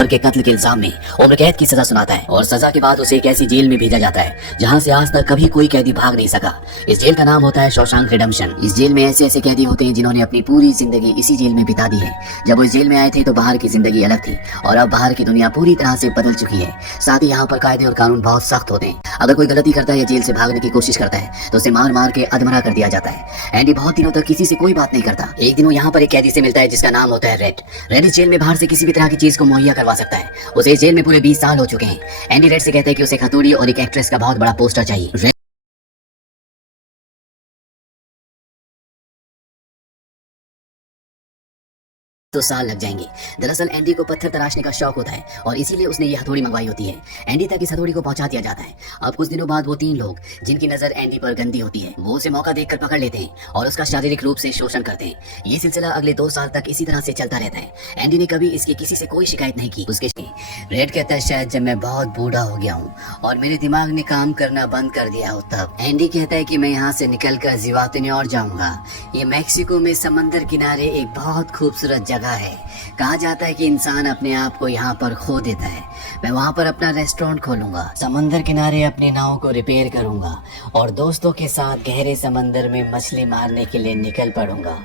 Walter के कत्ल के इल्जाम में उम्र कैद की सजा सुनाता है और सजा के बाद उसे एक ऐसी जेल में भेजा जाता है जहाँ से आज तक कभी कोई कैदी भाग नहीं सका। इस जेल का नाम होता है शॉशैंक रिडेम्पशन। इस जेल में ऐसे ऐसे कैदी होते हैं जिन्होंने अपनी पूरी जिंदगी इसी जेल में बिता दी है। जब वो इस जेल में आए थे तो बाहर की जिंदगी अलग थी और अब बाहर की दुनिया पूरी तरह से बदल चुकी है। साथ ही यहाँ पर कायदे और कानून बहुत सख्त होते हैं। अगर कोई गलती करता है या जेल से भागने की कोशिश करता है तो उसे मार मार के अधमरा कर दिया जाता है। एंडी बहुत दिनों तक किसी से कोई बात नहीं करता। एक दिन वो यहाँ पर एक कैदी से मिलता है जिसका नाम होता है रेड। रेड इस जेल में बाहर से किसी भी तरह की चीज को मुहैया करवा सकता है। उसे इस जेल में पूरे 20 साल हो चुके हैं। एंडी रेड से कहता है कि उसे एक हथौड़ी और एक एक्ट्रेस का बहुत बड़ा पोस्टर चाहिए। तो साल लग जाएंगे। दरअसल एंडी को पत्थर तराशने का शौक होता है और इसीलिए उसने ये हथौड़ी मंगवाई होती है। एंडी तक इस हथौड़ी को पहुंचा दिया जाता है। अब कुछ दिनों बाद वो 3 लोग जिनकी नजर एंडी पर गंदी होती है वो उसे मौका देखकर पकड़ लेते हैं और उसका शारीरिक रूप से शोषण करते हैं। ये सिलसिला अगले 2 साल तक इसी तरह से चलता रहता है। एंडी ने कभी इसकी किसी से कोई शिकायत नहीं की। उसके रेड कहता है शायद जब मैं बहुत बूढ़ा हो गया हूँ और मेरे दिमाग ने काम करना बंद कर दिया हो तब। एंडी कहता है कि मैं यहाँ से निकलकर जिवातने और जाऊंगा। ये मैक्सिको में समंदर किनारे एक बहुत खूबसूरत जगह है। कहा जाता है कि इंसान अपने आप को यहाँ पर खो देता है। मैं वहाँ पर अपना रेस्टोरेंट खोलूंगा, समंदर किनारे अपनी नाव को रिपेयर करूंगा और दोस्तों के साथ गहरे समंदर में मछली मारने के लिए निकल पड़ूंगा।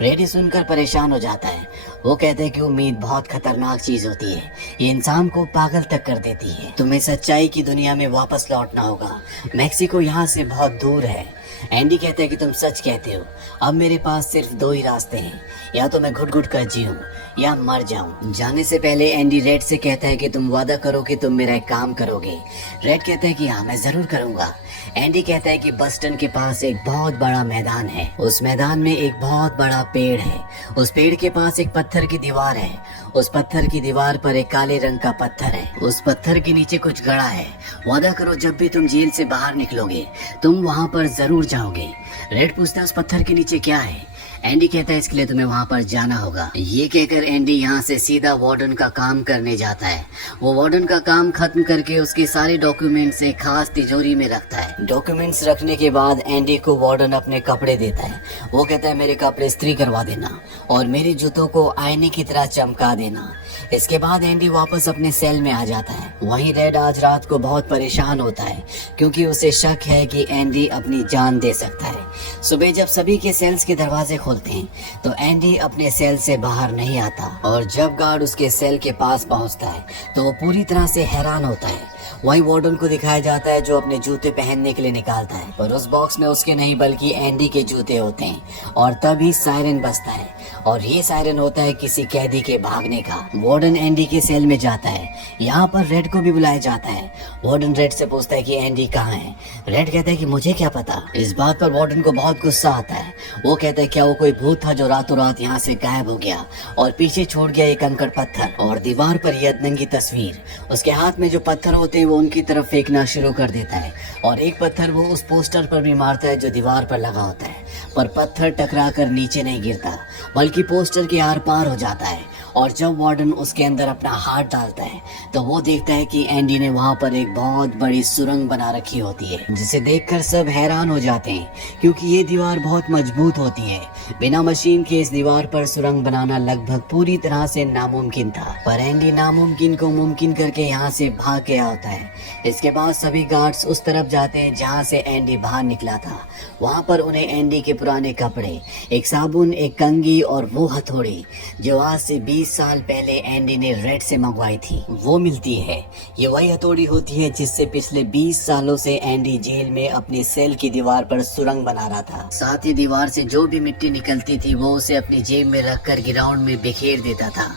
रेडी सुनकर परेशान हो जाता है। वो कहते हैं कि उम्मीद बहुत खतरनाक चीज होती है। ये इंसान को पागल तक कर देती है। तुम्हें सच्चाई की दुनिया में वापस लौटना होगा। मैक्सिको यहाँ से बहुत दूर है। एंडी कहता है कि तुम सच कहते हो। अब मेरे पास सिर्फ 2 ही रास्ते हैं, या तो मैं घुट घुट कर जीऊं या मर जाऊं। जाने से पहले एंडी रेड से कहता है कि तुम वादा करो कि तुम मेरा एक काम करोगे। रेड कहता है कि हाँ मैं जरूर करूंगा। एंडी कहता है कि बस्टन के पास एक बहुत बड़ा मैदान है। उस मैदान में एक बहुत बड़ा पेड़ है। उस पेड़ के पास एक पत्थर की दीवार है। उस पत्थर की दीवार पर एक काले रंग का पत्थर है। उस पत्थर के नीचे कुछ गड़ा है। वादा करो जब भी तुम जेल से बाहर निकलोगे तुम वहाँ पर जरूर जाओगे। रेड पूछता है उस पत्थर के नीचे क्या है। एंडी कहता है इसके लिए तुम्हें वहाँ पर जाना होगा। ये कहकर एंडी यहाँ से सीधा वार्डन का काम करने जाता है। वो वार्डन का काम खत्म करके उसके सारे डॉक्यूमेंट्स एक खास तिजोरी में रखता है। डॉक्यूमेंट्स रखने के बाद एंडी को वार्डन अपने कपड़े देता है। वो कहता है मेरे कपड़े इस्त्री करवा देना और मेरे जूतों को आईने की तरह चमका देना। इसके बाद एंडी वापस अपने सेल में आ जाता है। वहीं रेड आज रात को बहुत परेशान होता है क्योंकि उसे शक है कि एंडी अपनी जान दे सकता है। सुबह जब सभी के सेल्स के दरवाजे खोलते हैं तो एंडी अपने सेल से बाहर नहीं आता और जब गार्ड उसके सेल के पास पहुंचता है तो वो पूरी तरह से हैरान होता है। वही वार्डन को दिखाया जाता है जो अपने जूते पहनने के लिए निकालता है और उस बॉक्स में उसके नहीं बल्कि एंडी के जूते होते हैं और तभी सायरन बजता है और ये सायरन होता है किसी कैदी के भागने का। वार्डन एंडी के सेल में जाता है। यहाँ पर रेड को भी बुलाया जाता है। वार्डन रेड से पूछता है कि एंडी कहाँ है। रेड कहता है कि मुझे क्या पता। इस बात पर वार्डन को बहुत गुस्सा आता है। वो कहता है क्या वो कोई भूत था जो रातों रात यहाँ से गायब हो गया और पीछे छोड़ गया एक कंकड़ पत्थर और दीवार पर यह नंगी तस्वीर। उसके हाथ में जो पत्थर होते हैं वो उनकी तरफ फेंकना शुरू कर देता है और एक पत्थर वो उस पोस्टर पर भी मारता है जो दीवार पर लगा होता है, पर पत्थर टकरा कर नीचे नहीं गिरता बल्कि पोस्टर के आर पार हो जाता है। और जब वार्डन उसके अंदर अपना हाथ डालता है तो वो देखता है कि एंडी ने वहाँ पर एक बहुत बड़ी सुरंग बना रखी होती है जिसे देखकर सब हैरान हो जाते हैं क्योंकि ये दीवार बहुत मजबूत होती है। बिना मशीन के इस दीवार पर सुरंग बनाना लगभग पूरी तरह से नामुमकिन था, पर एंडी नामुमकिन को मुमकिन करके यहाँ से भाग गया होता है। इसके बाद सभी गार्ड्स उस तरफ जाते हैं जहाँ से एंडी बाहर निकला था। वहाँ पर उन्हें एंडी के पुराने कपड़े, एक साबुन, एक कंघी और वो हथौड़ी जो आज से 20 साल पहले एंडी ने रेड से मंगवाई थी वो मिलती है। ये वही हथौड़ी होती है जिससे पिछले 20 सालों से एंडी जेल में अपनी सेल की दीवार पर सुरंग बना रहा था। साथ ही दीवार से जो भी मिट्टी निकलती थी वो उसे अपनी जेब में रखकर ग्राउंड में बिखेर देता था।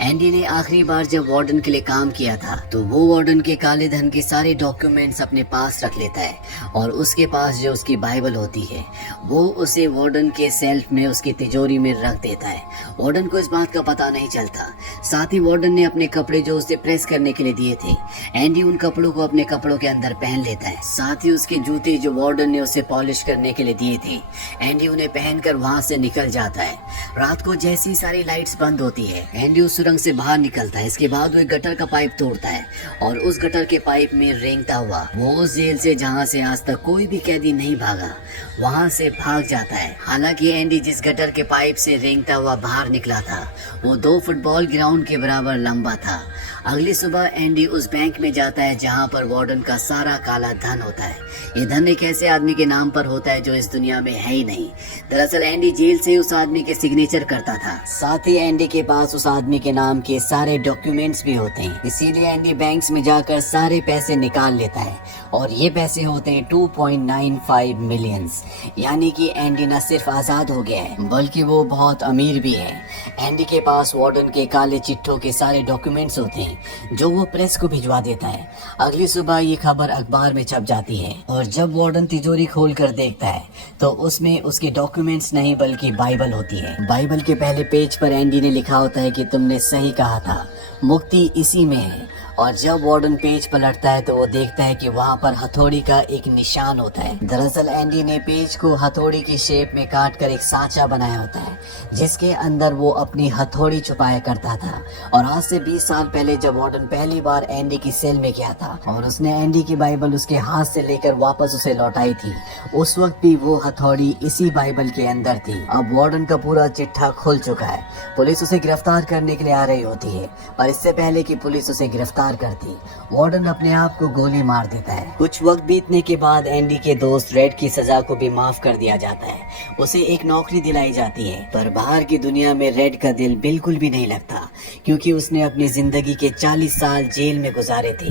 एंडी ने आखिरी बार जब वार्डन के लिए काम किया था तो वो वार्डन के काले धन के सारे डॉक्यूमेंट्स अपने पास रख लेता है और उसके पास जो उसकी बाइबल होती है वो उसे वार्डन के सेल्फ में उसकी तिजोरी में रख देता है। वार्डन को इस बात का पता नहीं चलता। साथ ही वार्डन ने अपने कपड़े जो उसे प्रेस करने के लिए दिए थे एंडी उन कपड़ों को अपने कपड़ों के अंदर पहन लेता है। साथ ही उसके जूते जो वार्डन ने उसे पॉलिश करने के लिए दिए थे एंडी उन्हें पहनकर वहां से निकल जाता है। रात को जैसी सारी लाइट्स बंद होती है एंडी उस सुरंग से बाहर निकलता है। इसके बाद वो एक गटर का पाइप तोड़ता है और उस गटर के पाइप में रेंगता हुआ वो उस जेल से जहाँ से आज तक कोई भी कैदी नहीं भागा वहाँ से भाग जाता है। हालांकि एंडी जिस गटर के पाइप से रेंगता हुआ बाहर निकला था वो 2 फुटबॉल ग्राउंड के बराबर लंबा था। अगली सुबह एंडी उस बैंक में जाता है जहाँ पर वार्डन का सारा काला धन होता है। ये धन एक ऐसे आदमी के नाम पर होता है जो इस दुनिया में है ही नहीं। दरअसल एंडी जेल से उस आदमी के सिग्नेचर करता था। साथ ही एंडी के पास उस आदमी के नाम के सारे डॉक्यूमेंट्स भी होते हैं। इसीलिए एंडी बैंक्स में जाकर सारे पैसे निकाल लेता है और ये पैसे होते हैं 2.95 मिलियंस। यानी कि एंडी न सिर्फ आजाद हो गया है बल्कि वो बहुत अमीर भी है। एंडी के पास वार्डन के काले चिट्ठों के सारे डॉक्यूमेंट्स होते हैं जो वो प्रेस को भिजवा देता है। अगली सुबह ये खबर अखबार में छप जाती है और जब वार्डन तिजोरी खोल कर देखता है तो उसमें उसके डॉक्यूमेंट्स नहीं बल्कि बाइबल होती है। बाइबल के पहले पेज पर एंडी ने लिखा होता है कि तुमने सही कहा था, मुक्ति इसी में है। और जब वार्डन पेज पलटता है तो वो देखता है कि वहाँ पर हथौड़ी का एक निशान होता है। दरअसल एंडी ने पेज को हथौड़ी की शेप में काट कर एक सांचा बनाया होता है जिसके अंदर वो अपनी हथौड़ी छुपाया करता था। और आज से 20 साल पहले जब वार्डन पहली बार एंडी की सेल में गया था और उसने एंडी की बाइबल उसके हाथ से लेकर वापस उसे लौटाई थी, उस वक्त भी वो हथौड़ी इसी बाइबल के अंदर थी। अब वार्डन का पूरा चिट्ठा खुल चुका है। पुलिस उसे गिरफ्तार करने के लिए आ रही होती है पर इससे पहले कि पुलिस उसे गिरफ्तार करती वार्डन अपने आप को गोली मार देता है। कुछ वक्त बीतने के बाद एंडी के दोस्त रेड की सजा को भी माफ कर दिया जाता है। उसे एक नौकरी दिलाई जाती है पर बाहर की दुनिया में रेड का दिल बिल्कुल भी नहीं लगता क्योंकि उसने अपनी जिंदगी के 40 साल जेल में गुजारे थे।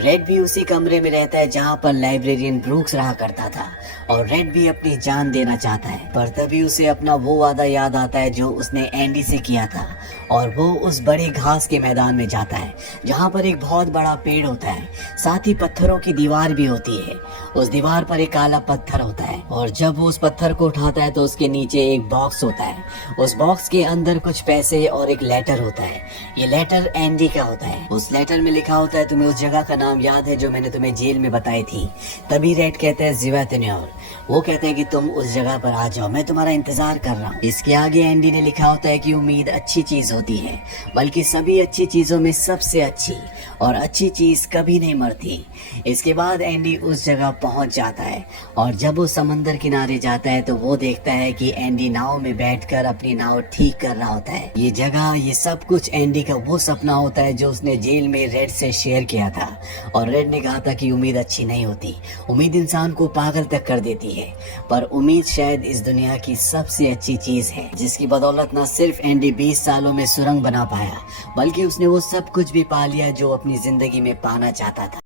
रेड भी उसी कमरे में रहता है जहाँ पर लाइब्रेरियन ब्रूक्स रहा करता था और रेड भी अपनी जान देना चाहता है पर तभी उसे अपना वो वादा याद आता है जो उसने एंडी से किया था और वो उस बड़े घास के मैदान में जाता है जहाँ पर एक बहुत बड़ा पेड़ होता है। साथ ही पत्थरों की दीवार भी होती है। उस दीवार पर एक काला पत्थर होता है और जब वो उस पत्थर को उठाता है तो उसके नीचे एक बॉक्स होता है। उस बॉक्स के अंदर कुछ पैसे और एक लेटर होता है। ये लेटर एंडी का होता है। उस लेटर में लिखा होता है तुम्हें उस जगह का नाम याद है जो मैंने तुम्हें जेल में बताई थी। तभी रेड कहता है ज़िवातन्योर। वो कहते हैं कि तुम उस जगह पर आ जाओ, मैं तुम्हारा इंतजार कर रहा हूँ। इसके आगे एंडी ने लिखा होता है कि उम्मीद अच्छी चीज होती है बल्कि सभी अच्छी चीजों में सबसे अच्छी और अच्छी चीज कभी नहीं मरती। इसके बाद एंडी उस जगह पहुंच जाता है और जब वो समंदर किनारे जाता है तो वो देखता है कि एंडी नाव में बैठकर अपनी नाव ठीक कर रहा होता है। ये जगह, ये सब कुछ एंडी का वो सपना होता है जो उसने जेल में रेड से शेयर किया था। और रेड ने कहा था कि उम्मीद अच्छी नहीं होती, उम्मीद इंसान को पागल तक कर देती है, पर उम्मीद शायद इस दुनिया की सबसे अच्छी चीज है जिसकी बदौलत न सिर्फ एंडी 20 सालों में सुरंग बना पाया बल्कि उसने वो सब कुछ भी पा लिया जो अपनी जिंदगी में पाना चाहता था।